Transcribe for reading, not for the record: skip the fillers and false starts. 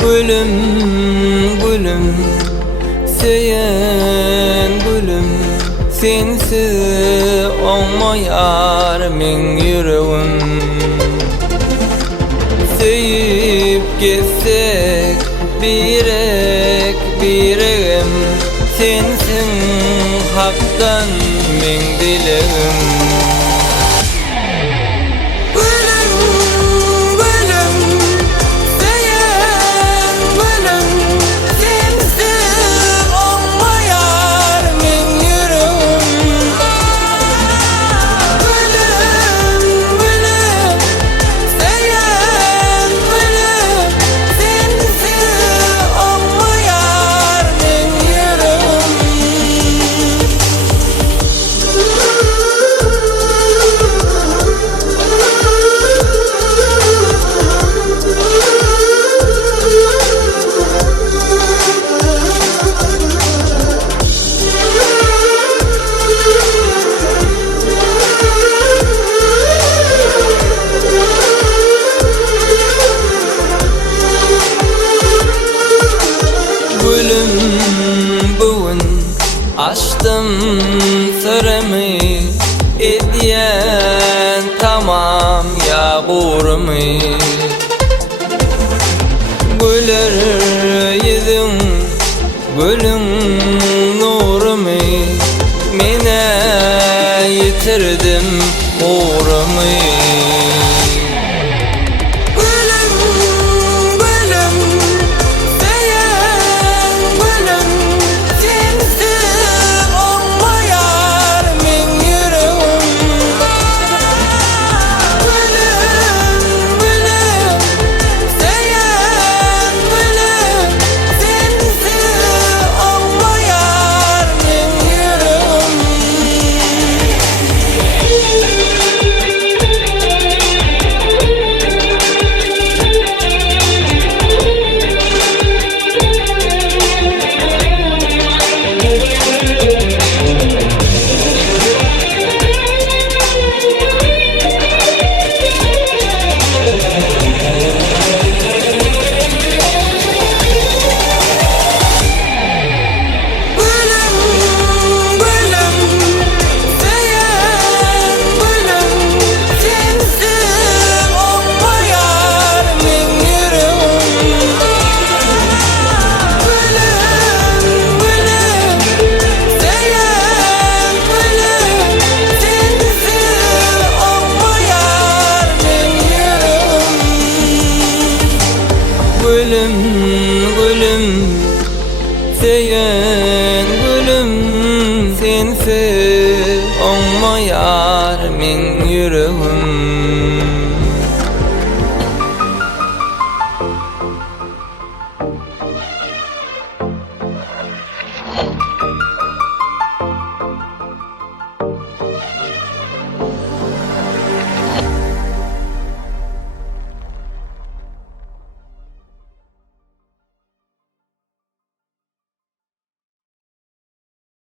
Gülüm, gülüm, seyen gülüm, sensiz olmayar men yüreğim. Sevip gitsek birek biregim, sensin hakdan men dilegim. Gülüm bugün açtım sırrımı, ediyen tamam yağmurumı. Güler yüzün, gülün nurumu, mene yitirdim uğrumu. Gülüm, gülüm, seyen gülüm, sensiz olmayar men yüreğim.